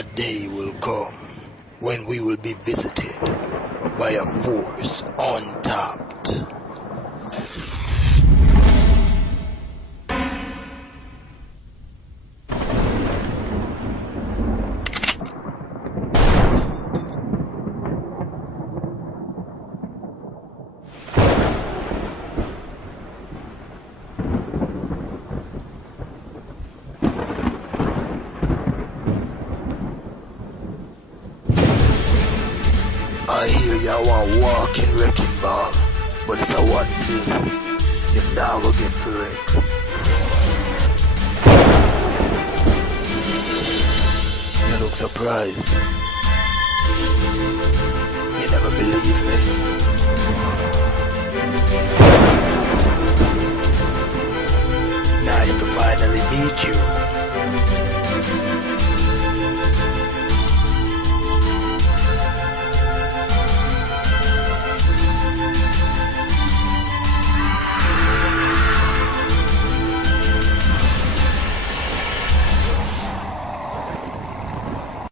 A day will come when we will be visited by a force untapped. I hear ya want walking wrecking ball, but it's a one place you now go get for wreck. You look surprised. You never believe me. Nice to finally meet you.